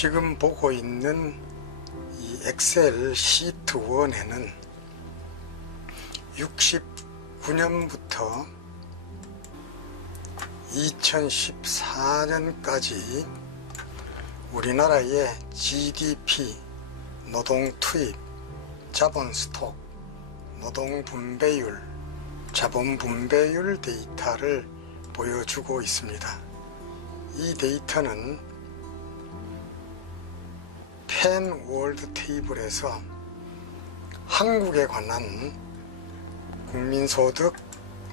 지금 보고 있는 이 엑셀 시트 1에는 69년부터 2014년까지 우리나라의 GDP, 노동 투입, 자본 스톡, 노동 분배율, 자본 분배율 데이터를 보여주고 있습니다. 이 데이터는 펜 월드 테이블에서 한국에 관한 국민소득,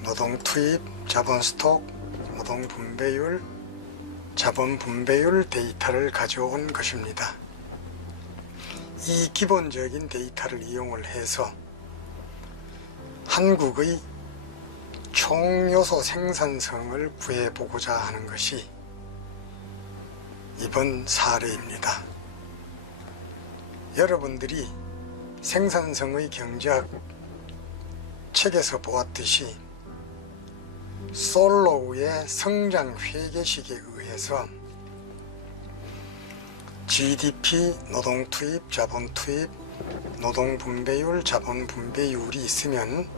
노동 투입, 자본 스톡, 노동 분배율, 자본 분배율 데이터를 가져온 것입니다. 이 기본적인 데이터를 이용을 해서 한국의 총요소 생산성을 구해보고자 하는 것이 이번 사례입니다. 여러분들이 생산성의 경제학 책에서 보았듯이 솔로우의 성장 회계식에 의해서 GDP, 노동 투입, 자본 투입, 노동 분배율, 자본 분배율이 있으면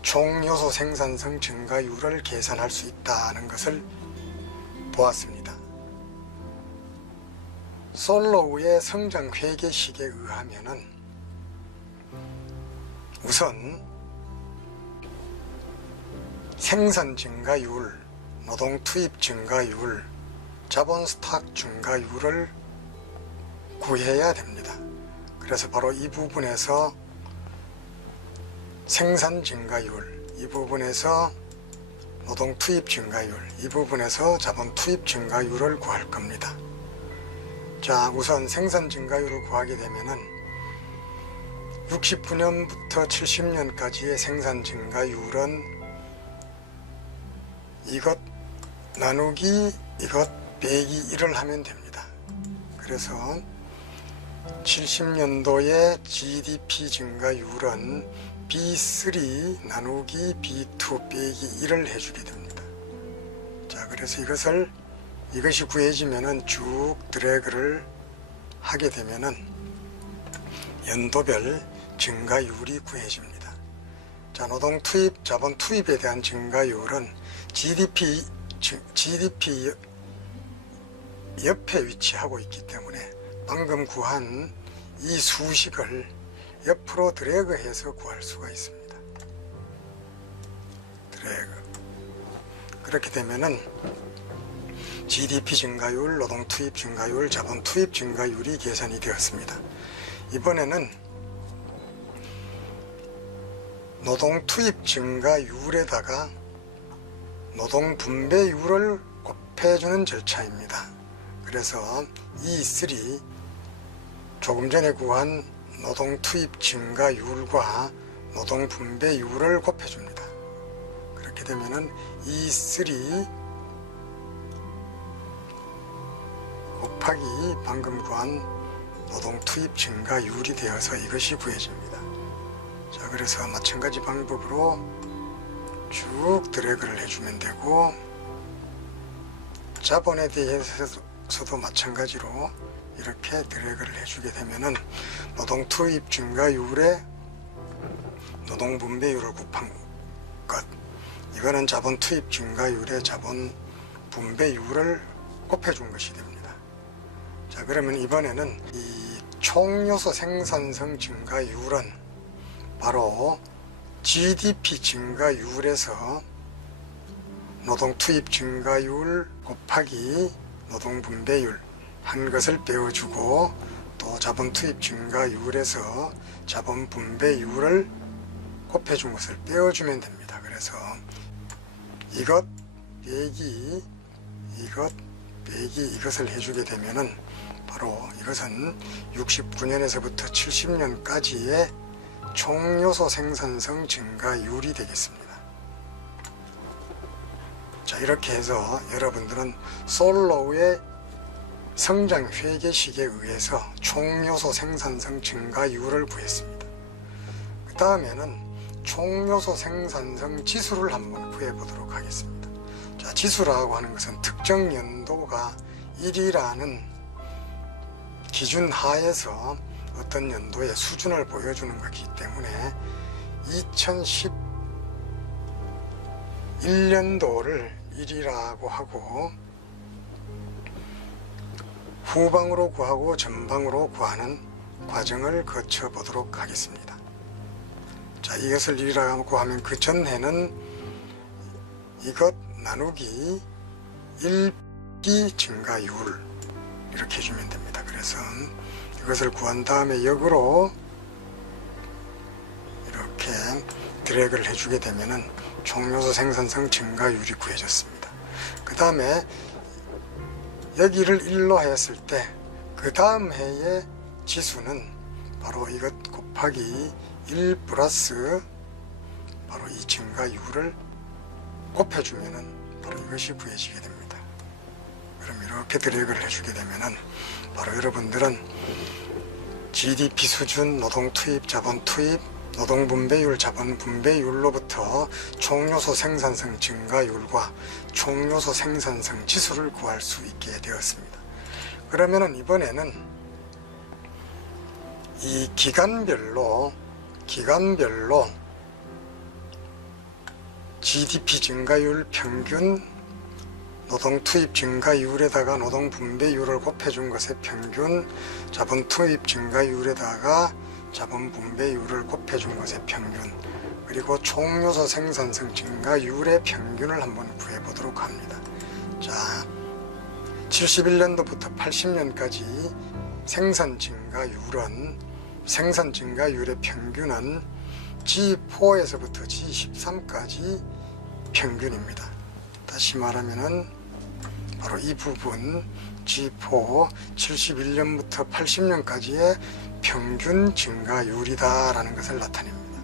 총 요소 생산성 증가율을 계산할 수 있다는 것을 보았습니다. 솔로우의 성장 회계식에 의하면은 우선 생산 증가율, 노동 투입 증가율, 자본 스탁 증가율을 구해야 됩니다. 그래서 바로 이 부분에서 생산 증가율, 이 부분에서 노동 투입 증가율, 이 부분에서 자본 투입 증가율을 구할 겁니다. 자, 우선 생산 증가율을 구하게 되면은 69년부터 70년까지의 생산 증가율은 이것 나누기 이것 빼기 1을 하면 됩니다. 그래서 70년도의 GDP 증가율은 B3 나누기 B2 빼기 1을 해주게 됩니다. 자, 그래서 이것이 구해지면은 쭉 드래그를 하게 되면은 연도별 증가율이 구해집니다. 자, 노동 투입, 자본 투입에 대한 증가율은 GDP 옆에 위치하고 있기 때문에 방금 구한 이 수식을 옆으로 드래그해서 구할 수가 있습니다. 드래그. 그렇게 되면은 GDP 증가율, 노동 투입 증가율, 자본 투입 증가율이 계산이 되었습니다. 이번에는 노동 투입 증가율에다가 노동 분배율을 곱해주는 절차입니다. 그래서 E3 조금 전에 구한 노동 투입 증가율과 노동 분배율을 곱해줍니다. 그렇게 되면은 E3 곱하기 방금 구한 노동 투입 증가율이 되어서 이것이 구해집니다. 자, 그래서 마찬가지 방법으로 쭉 드래그를 해주면 되고, 자본에 대해서도 마찬가지로 이렇게 드래그를 해주게 되면은 노동 투입 증가율에 노동 분배율을 곱한 것, 이거는 자본 투입 증가율에 자본 분배율을 곱해준 것이 됩니다. 자, 그러면 이번에는 이 총요소 생산성 증가율은 바로 GDP 증가율에서 노동 투입 증가율 곱하기 노동 분배율 한 것을 빼어주고, 또 자본 투입 증가율에서 자본 분배율을 곱해준 것을 빼어주면 됩니다. 그래서 이것 빼기 이것 빼기 이것을 해주게 되면은 바로 이것은 69년에서부터 70년까지의 총요소 생산성 증가율이 되겠습니다. 자, 이렇게 해서 여러분들은 솔로우의 성장 회계식에 의해서 총요소 생산성 증가율을 구했습니다. 그 다음에는 총요소 생산성 지수를 한번 구해보도록 하겠습니다. 자, 지수라고 하는 것은 특정 연도가 1이라는 기준 하에서 어떤 연도의 수준을 보여주는 것이기 때문에 2011년도를 1이라고 하고 후방으로 구하고 전방으로 구하는 과정을 거쳐 보도록 하겠습니다. 자, 이것을 1이라고 하면 그 전해는 이것 나누기 1기 증가율 이렇게 해주면 됩니다. 그래서 이것을 구한 다음에 역으로 이렇게 드래그를 해주게 되면은 총요소 생산성 증가율이 구해졌습니다. 그 다음에 여기를 1로 했을 때 그 다음 해의 지수는 바로 이것 곱하기 1 플러스 바로 이 증가율을 곱해주면은 바로 이것이 구해지게 됩니다. 그럼 이렇게 드래그를 해주게 되면은 바로 여러분들은 GDP 수준, 노동 투입, 자본 투입, 노동 분배율, 자본 분배율로부터 총요소 생산성 증가율과 총요소 생산성 지수를 구할 수 있게 되었습니다. 그러면은 이번에는 이 기간별로 GDP 증가율 평균, 노동 투입 증가율에다가 노동 분배율을 곱해준 것의 평균, 자본 투입 증가율에다가 자본 분배율을 곱해준 것의 평균, 그리고 총요소 생산성 증가율의 평균을 한번 구해보도록 합니다. 자, 71년도부터 80년까지 생산 증가율의 평균은 G4에서부터 G13까지 평균입니다. 다시 말하면은 바로 이 부분 G4 71년부터 80년까지의 평균 증가율이다 라는 것을 나타냅니다.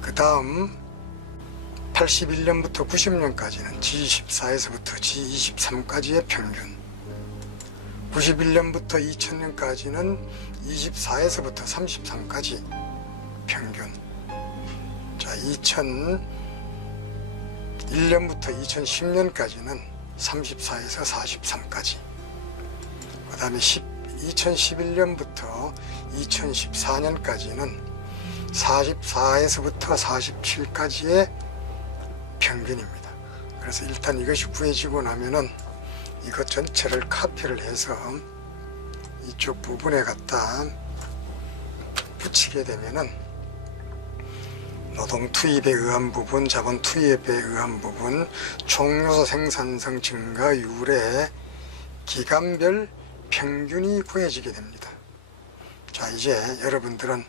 그 다음 81년부터 90년까지는 G14에서부터 G23까지의 평균, 91년부터 2000년까지는 24에서부터 33까지 평균, 자 2001년부터 2010년까지는 34에서 43까지, 그 다음에 2011년부터 2014년까지는 44에서부터 47까지의 평균입니다. 그래서 일단 이것이 구해지고 나면은 이것 전체를 카피를 해서 이쪽 부분에 갖다 붙이게 되면은 노동 투입에 의한 부분, 자본 투입에 의한 부분, 총요소 생산성 증가율의 기간별 평균이 구해지게 됩니다. 자, 이제 여러분들은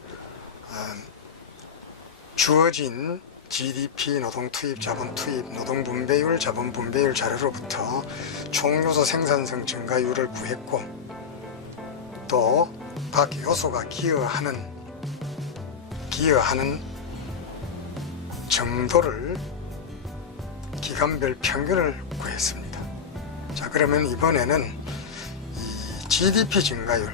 주어진 GDP, 노동 투입, 자본 투입, 노동 분배율, 자본 분배율 자료로부터 총요소 생산성 증가율을 구했고, 또 각 요소가 기여하는 정도를 기간별 평균을 구했습니다. 자, 그러면 이번에는 이 GDP 증가율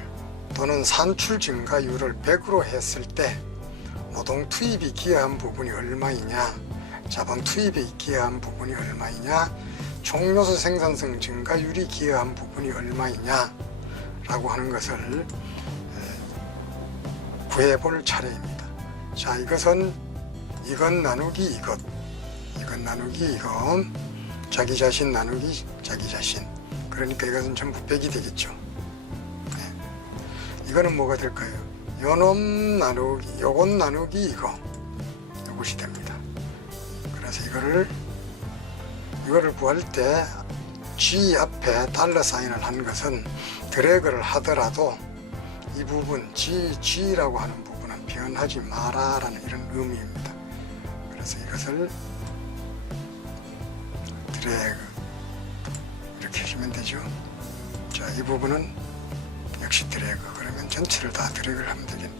또는 산출 증가율을 100으로 했을 때 노동 투입이 기여한 부분이 얼마이냐, 자본 투입이 기여한 부분이 얼마이냐, 총요소 생산성 증가율이 기여한 부분이 얼마이냐 라고 하는 것을 구해볼 차례입니다. 자, 이것 나누기 이것 나누기 이것, 자기 자신 나누기 자기 자신, 그러니까 이것은 전부 빼기 되겠죠. 네. 이거는 뭐가 될까요? 요놈 나누기, 요것 나누기 요것이 됩니다. 그래서 이거를 구할 때 G 앞에 달러 사인을 한 것은 드래그를 하더라도 이 부분 G라고 하는 부분은 변하지 마라 라는 이런 의미입니다. 그래서 이것을 드래그 이렇게 해주면 되죠. 자, 이 부분은 역시 드래그, 그러면 전체를 다 드래그를 하면 되겠네.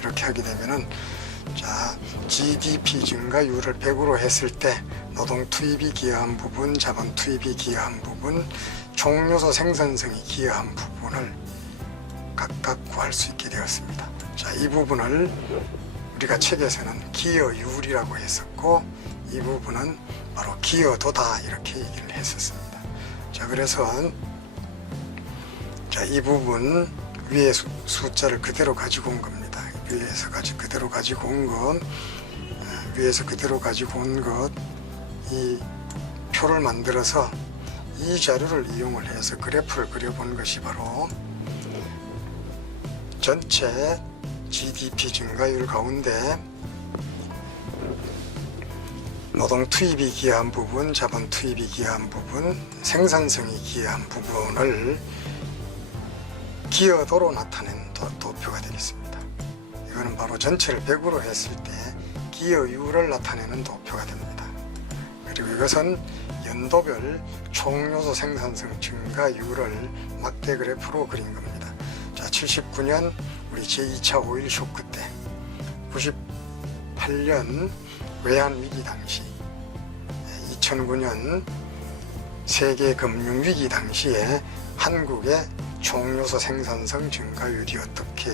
이렇게 하게 되면은, 자, GDP 증가율을 100으로 했을 때 노동 투입이 기여한 부분, 자본 투입이 기여한 부분, 총요소 생산성이 기여한 부분을 각각 구할 수 있게 되었습니다. 자, 이 부분을 우리가 책에서는 기여율이라고 했었고, 이 부분은 바로 기여도다 이렇게 얘기를 했었습니다. 자, 자, 그래서 자, 이 부분 위에 숫자를 그대로 가지고 온 겁니다. 위에서 그대로 가지고 온 것, 위에서 그대로 가지고 온 것, 이 표를 만들어서 이 자료를 이용을 해서 그래프를 그려본 것이 바로 전체 GDP 증가율 가운데 노동 투입이 기여한 부분, 자본 투입이 기여한 부분, 생산성이 기여한 부분을 기여도로 나타낸 도표가 되겠습니다. 이거는 바로 전체를 100으로 했을 때 기여율을 나타내는 도표가 됩니다. 그리고 이것은 연도별 총요소 생산성 증가율을 막대 그래프로 그린 겁니다. 자, 79년 우리 제2차 오일 쇼크 때, 98년 외환위기 당시, 2009년 세계 금융위기 당시에 한국의 총요소 생산성 증가율이 어떻게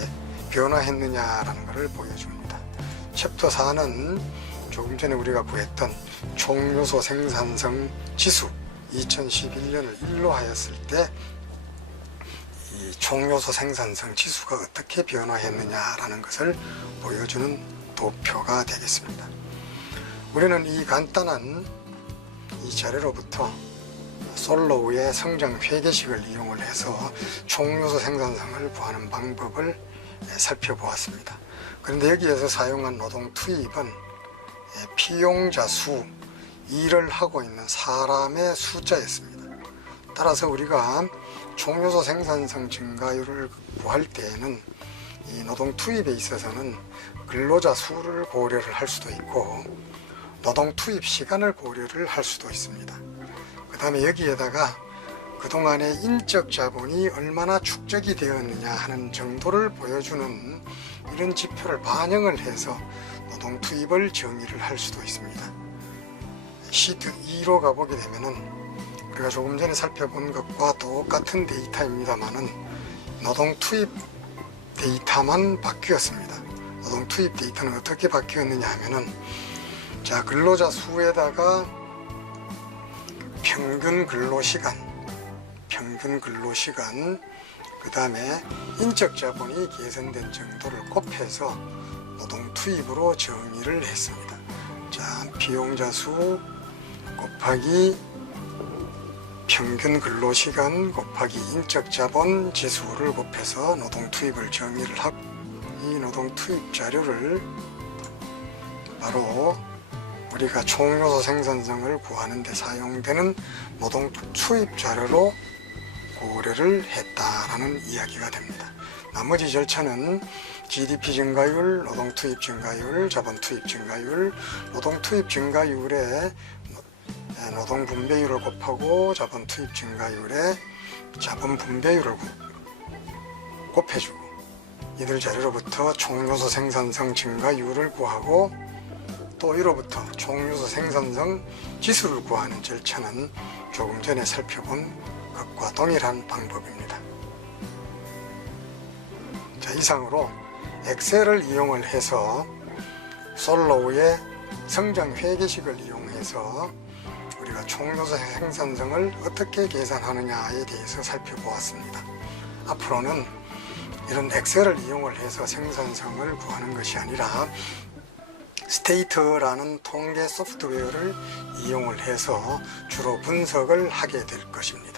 변화했느냐라는 것을 보여줍니다. 챕터 4는 조금 전에 우리가 구했던 총요소 생산성 지수 2011년을 1로 하였을 때 이 총요소 생산성 지수가 어떻게 변화했느냐라는 것을 보여주는 도표가 되겠습니다. 우리는 이 간단한 이 자료로부터 솔로우의 성장 회계식을 이용을 해서 총요소 생산성을 구하는 방법을 살펴보았습니다. 그런데 여기에서 사용한 노동 투입은 피용자 수, 일을 하고 있는 사람의 숫자였습니다. 따라서 우리가 총요소 생산성 증가율을 구할 때에는 이 노동 투입에 있어서는 근로자 수를 고려를 할 수도 있고 노동 투입 시간을 고려를 할 수도 있습니다. 그 다음에 여기에다가 그동안의 인적 자본이 얼마나 축적이 되었느냐 하는 정도를 보여주는 이런 지표를 반영을 해서 노동 투입을 정의를 할 수도 있습니다. 시트 2로 가보게 되면은 우리가 조금 전에 살펴본 것과 똑같은 데이터입니다만은 노동 투입 데이터만 바뀌었습니다. 노동 투입 데이터는 어떻게 바뀌었느냐 하면은 자, 근로자 수에다가 평균 근로시간, 그 다음에 인적 자본이 개선된 정도를 곱해서 노동 투입으로 정의를 했습니다. 자, 비용자 수 곱하기 평균 근로시간 곱하기 인적 자본 지수를 곱해서 노동 투입을 정의를 하고 이 노동 투입 자료를 바로 우리가 총요소 생산성을 구하는 데 사용되는 노동 투입 자료로 고려를 했다라는 이야기가 됩니다. 나머지 절차는 GDP 증가율, 노동 투입 증가율, 자본 투입 증가율, 노동 투입 증가율에 노동 분배율을 곱하고 자본 투입 증가율에 자본 분배율을 곱해주고 이들 자료로부터 총요소 생산성 증가율을 구하고 또 이로부터 총요소 생산성 지수를 구하는 절차는 조금 전에 살펴본 것과 동일한 방법입니다. 자, 이상으로 엑셀을 이용을 해서 솔로우의 성장 회계식을 이용해서 우리가 총요소 생산성을 어떻게 계산하느냐에 대해서 살펴보았습니다. 앞으로는 이런 엑셀을 이용을 해서 생산성을 구하는 것이 아니라 스테이터라는 통계 소프트웨어를 이용을 해서 주로 분석을 하게 될 것입니다.